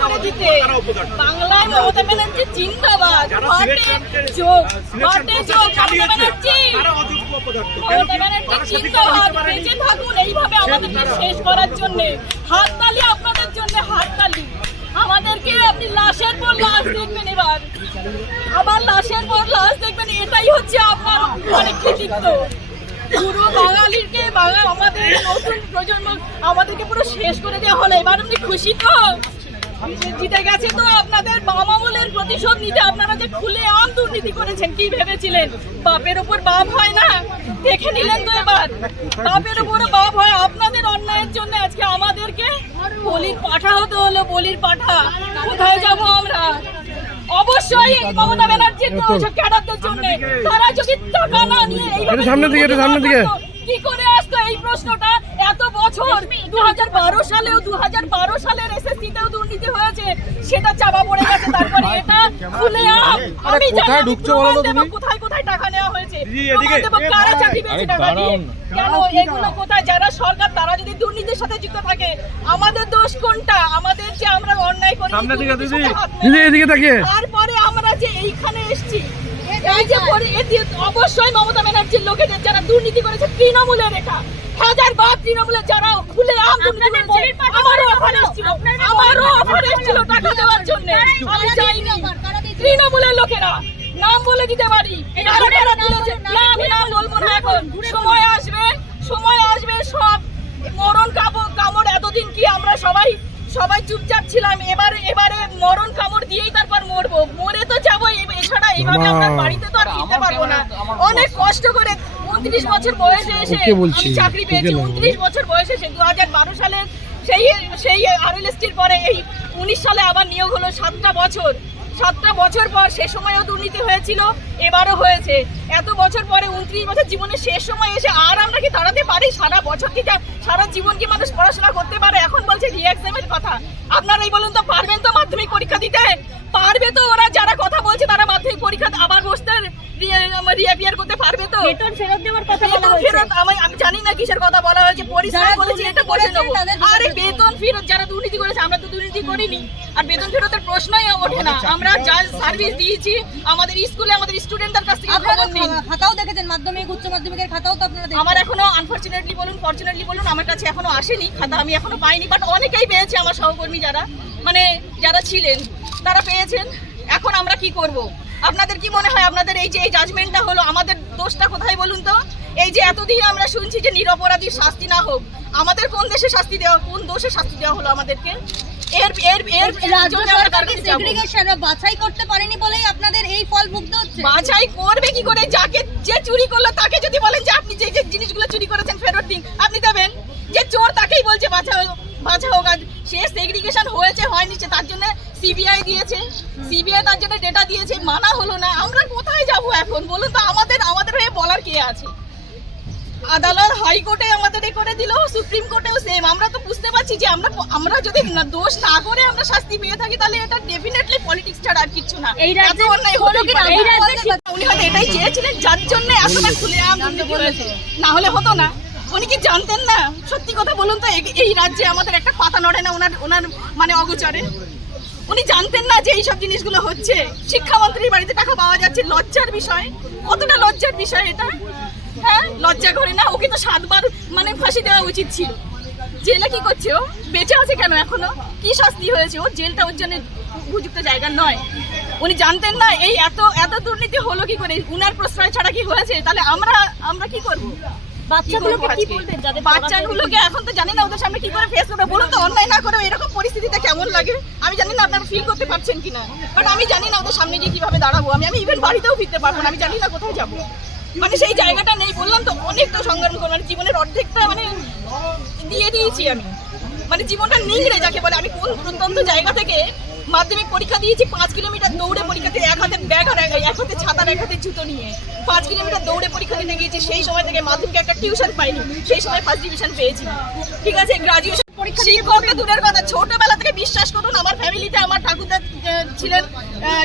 করে দিতে। বাংলায় মমতা ব্যানার্জি জিন্দাবাদ, ভোটে যোগ, ভোটে যোগ, মমতা ব্যানার্জি, মমতা ব্যানার্জি জিন্দাবাদ। বেঁচে থাকুন এইভাবে আমাদেরকে শেষ করার জন্য। হাততালি আপনাদের জন্য, হাততালি। আমাদেরকে আপনি লাশের পর লাশ দেখবেন, এবার আবার লাশের পর লাশ দেখবেন, এটাই হচ্ছে আপনার অনেক কৃতিত্ব। পুরো বাঙালিকে আমাদের নতুন প্রজন্ম আমাদেরকে পুরো শেষ করে দেওয়া হলো। এবার আপনি খুশি তো? জিতে গেছে তো আপনাদের বাম আমলের প্রতিশোধ নিতে। আপনারা যে খুলে আম দুর্নীতি করেছেন, কি ভেবেছিলেন বাপের উপর বাপ হয় না? দেখে নিলেন তো এবার বাপের উপরও বাপ হয়। আপনাদের অন্যায়ের জন্য আজকে আমাদেরকে বলির পাঠা হতে হলো, বলির পাঠা। কোথায় যাব আমরা? অবশ্যই মমতা ব্যানার্জির ক্যাডারদের জন্য। তারা যদি টাকা না নিয়ে সামনে দিকে কি করে আসতো এই প্রশ্নটা এত বছর? 2012 সালের এসএসসিতেও দুর্নীতি হয়েছে, সেটা চাপা পড়ে গেছে। তারপরে এটা খুলে আমি কোথায় ঢুকছো বলো তো তুমি? কোথায় কোথায় টাকা নেওয়া হয়েছে, কারা চাকরি পেয়েছে টাকা দিয়ে? কেন এগুলো কোথায়? যারা সরকার তারা যদি দুর্নীতির সাথে যুক্ত থাকে, আমাদের দোষ কোনটা? আমাদের যে আমরা অন্যায় করি, তারপরে আমরা যে এইখানে এসছি, এই যে অবশ্যই মমতা ব্যানার্জির লোকেদের যারা দুর্নীতি করেছে, তৃণমূলের, এটা হাজার বার তৃণমূলের যারা খুলে আমারও অফার এসেছিল টাকা দেওয়ার জন্য, আমি চাইনি। তৃণমূলের লোকেরা নাম বলে দিতে পারি, আমি নাম বলবো না। এখন সময় আসবে সব মরণ কামড়। এতদিন কি আমরা সবাই চুপচাপ ছিলাম? এবারে মরণ কামড় দিয়েই তারপর মরবো। মরে তো যাবো, এছাড়া এইভাবে আমরা বাড়িতে তো আর ফিরতে পারবো না। অনেক কষ্ট করে 29 বছর বয়সে এসে আমি চাকরি পেয়েছি। 29 বছর বয়সে এসে 2012 সালের সেই আরএলএসটির পরে এই 19 সালে আবার নিয়োগ হলো। 7টা বছর পর, সে সময়ও দুর্নীতি হয়েছিল, এবারও হয়েছে। এত বছর পরে 29 বছর জীবনের শেষ সময় এসে আর আমরা কি দাঁড়াতে পারি? সারা বছর কি, সারা জীবন কি মানুষ পড়াশোনা করতে পারে? এখন বলছে রিএক্সামের কথা। আপনারাই বলুন তো, পারবেন তো মাধ্যমিক পরীক্ষা দিতে? পারবে তো? ওরা যারা কথা বলছে তারা মাধ্যমিক পরীক্ষা আবার বসতে রিঅ্যাপিয়ার করতে পারবে তো? বেতন ফেরত দেওয়ার কথা বলা হয়েছে। আমি জানি না কিসের কথা বলা হয়েছে। পরিশ্রম করেছি, এটা বলে নেব। আরে বেতন ফেরত, যারা দুর্নীতি করেছে, আমরা তো দুর্নীতি করিনি, আর বেতন ফেরতের প্রশ্নই ওঠে না। আমরা যা সার্ভিস দিয়েছি আমাদের স্কুলে, আমাদের স্টুডেন্টদের কাছ থেকে খবর নেই। খাতাও দেখেছেন, মাধ্যমিক উচ্চ মাধ্যমিকের খাতাও তো আপনারা দেখেন। আমার এখনো আনফরচুনেটলি বলুন, ফরচুনেটলি বলুন, আমার কাছে এখনো আসেনি খাতা, আমি এখনো পাইনি। বাট অনেকেই পেয়েছে, আমার সহকর্মী যারা ছিলেন তারা পেয়েছেন। এখন আমরা কি করব? আপনাদের কি মনে হয় আপনাদের এই যে এই জাজমেন্টটা হলো, আমাদের দোষটা কোথায় বলুন তো? এই যে এতদিন আমরা শুনছি যে নিরপরাধীর শাস্তি না হোক, আমাদের কোন দোষে শাস্তি দেওয়া হলো আমাদেরকে? বাছাই করতে পারেনি বলেই আপনাদের এই ফল ভুগতে হচ্ছে। বাছাই করবে কি করে? যে চুরি করলো তাকে যদি বলেন যে আপনি যে জিনিসগুলো চুরি করেছেন ফেরত দিন, আপনি দেবেন? যে চোর তাকেই বলছে বাছা হোক। সে সেগ্রিগেশন হয়েছে হয়নি, তার জন্য সিবিআই দিয়েছে, সিবিআই তার জন্য ডেটা দিয়েছে, মানা হলো না। আমরা কোথায় যাব এখন বলুন তো? আমাদের হয়ে বলার কে আছে? আদালত হাইকোর্টে আমাদের করে দিল, সুপ্রিম কোর্টেও সেম। আমরা তো বুঝতে পারছি যে আমরা যদি দোষ না করে আমরা শাস্তি পেয়ে থাকি, তাহলে এটা ডেফিনেটলি পলিটিক্স ছাড়া আর কিছু না। এই রাজ্যে উনি হয়তো এটাই চেয়েছিলেন, যার জন্য আসলে খুলেআম দুর্নীতি হয়েছে, না হলে হতো না। উনি কি জানতেন না? সত্যি কথা বলুন তো, এই রাজ্যে আমাদের একটা পাতা নড়ে না ওনার অগোচরে। উনি জানতেন না যে এইসব জিনিসগুলো হচ্ছে? শিক্ষামন্ত্রীর বাড়িতে টাকা পাওয়া যাচ্ছে, লজ্জার বিষয়। কতটা লজ্জার বিষয় এটা? হ্যাঁ, লজ্জা করে না? ওকে তো 7 বার ফাঁসি দেওয়া উচিত ছিল। জেলে কি করছে ও? বেঁচে আছে কেন এখনো? কি শাস্তি হয়েছে? ও জেলটা ওর জন্য উপযুক্ত জায়গা নয়। উনি জানতেন না এই এত দুর্নীতি হলো কি করে? উনার প্রশ্রয় ছাড়া কি হয়েছে? তাহলে আমরা কি করবো? বাচ্চাগুলোকে এখন তো জানি না ওদের সামনে কি করে ফেস করবে। বলুন তো, অন্যায় না করে এরকম পরিস্থিতিতে কেমন লাগে? আমি জানি না আপনারা ফিল করতে পারছেন কিনা, বাট আমি জানি না ওদের সামনে গিয়ে কিভাবে দাঁড়াবো। আমি ইভেন বাড়িতেও ফিরতে পারবো না, আমি জানি না কোথায় যাবো। সেই জায়গাটা নেই। বললাম তো, অনেকটা সংগ্রাম করলাম, জীবনের অর্ধেকটা দিয়ে দিয়েছি আমি। জীবনটা নিংড়ে যাকে বলে। আমি কোন প্রত্যন্ত জায়গা থেকে মাধ্যমিক পরীক্ষা দিয়েছি, 5 কিলোমিটার দৌড়ে পরীক্ষা দিতে, এক হাতে ব্যাগ আর এক হাতে ছাতার এক হাতে জুতো নিয়ে 5 কিলোমিটার দৌড়ে পরীক্ষা দিতে গিয়েছি। সেই সময় থেকে মাধ্যমিকে একটা টিউশন পাইনি, সেই সময় ফার্স্ট ডিভিশন পেয়েছি। ঠিক আছে, গ্রাজুয়েশন পরীক্ষা শিক্ষককে দূরের কথা, ছোটবেলা থেকে বিশ্বাস করুন, আমার ফ্যামিলিতে আমার ঠাকুরদা ছিলেন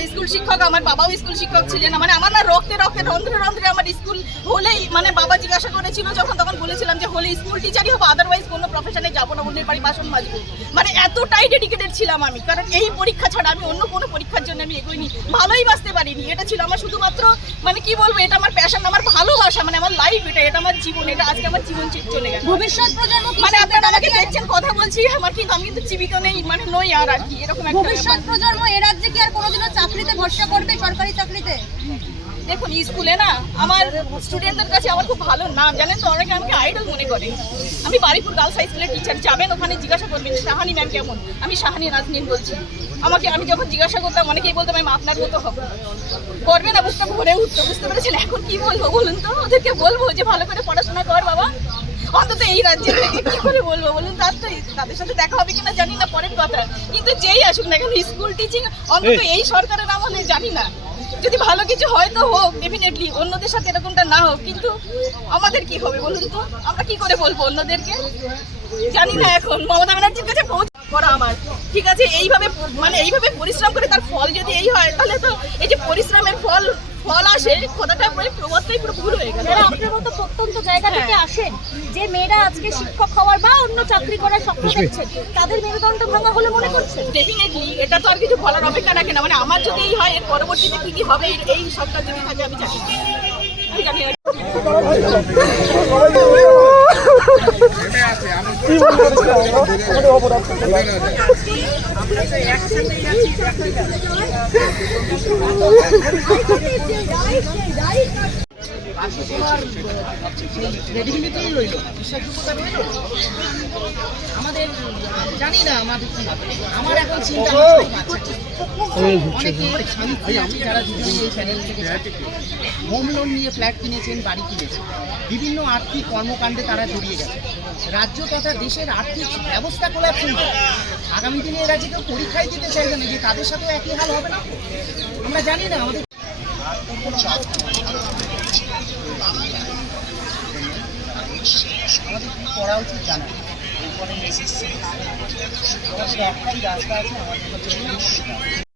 স্কুল শিক্ষক, আমার বাবাও স্কুল শিক্ষক ছিলেন। আমার না রক্তে রন্ধ্রে আমার স্কুল হলেই বাবা জিজ্ঞাসা করেছিল যখন, তখন বলেছিলাম যে হলে স্কুল টিচারই হবো, আদারওয়াইজ কোনো প্রফেশনে যাবো না, অন্যের বাড়ি বাসন মাজবো, মানে এতটাই ডেডিকেটেড ছিলাম আমি। কারণ এই পরীক্ষা ছাড়া আমি অন্য কোনো পরীক্ষার জন্য আমি এগোইনি, ভালোই বাঁচতে পারিনি। এটা ছিল আমার শুধুমাত্র মানে কি বলবো, এটা আমার প্যাশন, আমার ভালোবাসা, মানে আমার লাইফ, এটা আমার জীবন, এটা আজকে আমার জীবন চলে গেছে। ভবিষ্যৎ প্রজন্ম কি মানে শিখবে আপনারা আমাকে তারা কি- দেখছেন, কথা বলছি, আমার কিন্তু আমি কিন্তু জীবিত নেই, মানে নই আর কি, এরকম একটা ভবিষ্যৎ ব্যাপার। প্রজন্ম এ রাজ্যে কি আর কোনোদিনও চাকরিতে ভরসা করবে, সরকারি চাকরিতে? দেখুন স্কুলে না আমার স্টুডেন্টদের কাছে আমার খুব ভালো নাম, জানেন তো, অনেকে আমাকে আইডল মনে করে। আমি বারিপুর গার্লস হাই স্কুলের টিচার, যাবেন ওখানে জিজ্ঞাসা করবেন শাহানি ম্যাম কেমন। আমি শাহানি নাজনীন বলছি। আমি যখন জিজ্ঞাসা করতাম অনেকেই বলতাম আমি আপনার মতো হবো, করবে না, বুঝতে ভরে উঠতো, বুঝতে পেরেছেন। এখন কি বলবো বলুন তো, ওদেরকে বলবো যে ভালো করে পড়াশোনা কর বাবা, অন্তত এই রাজ্যে থেকে কি করে বলবো বলুন। তাদের সাথে দেখা হবে কিনা জানি না, পরের কথা, কিন্তু যেই আসুক না কেন স্কুল টিচিং অন্তত এই সরকারের আমলে জানি না, যদি ভালো কিছু হয় তো হোক, ডেফিনেটলি, অন্যদের সাথে এরকমটা না হোক। কিন্তু আমাদের কি হবে বলুন তো, আমরা কি করে বলবো অন্যদেরকে, জানি না। এখন মমতা ব্যানার্জির কাছে পৌঁছ করা আমার ঠিক আছে, এইভাবে পরিশ্রম করে তার ফল যদি এই হয়, তাহলে তো এই যে পরিশ্রমের ফল আসে, কথাটা প্রবাদটাই পুরো ভুল হয়ে গেল। যারা আপনার মতো প্রত্যন্ত জায়গা থেকে আসেন, যে মেয়েরা আজকে শিক্ষক হওয়ার বা অন্য চাকরি করার স্বপ্ন দেখছেন, তাদের মেরুদণ্ড ভাঙা হলে মনে করছেন? ডেফিনেটলি, এটা তো আর কিছু বলার অপেক্ষা রাখে না। মানে আমার যদি এই হয়, এর পরবর্তীতে কি কি হবে, এই সরকার যদি থাকে, আমি জানি না। আমি জানি না। আমাদের জানি না আমাদের কি হবে। আমার এখন চিন্তা যারা দুজন এই চ্যানেল থেকে হোম লোন নিয়ে ফ্ল্যাট কিনেছেন, বাড়ি কিনেছেন, বিভিন্ন আর্থিক কর্মকাণ্ডে তারা জড়িয়ে গেছে। রাজ্য তথা দেশের আর্থিক ব্যবস্থা কোলাপস হয়ে যাবে। আগামী দিনে এরা যে কেউ পরীক্ষায় দিতে চাইবে না, যে তাদের সাথেও একই হাল হবে না, আমরা জানি না। আমাদের কি করা উচিত জানা নেই। আমাদের একটাই রাস্তা আছে, আমাদের হচ্ছে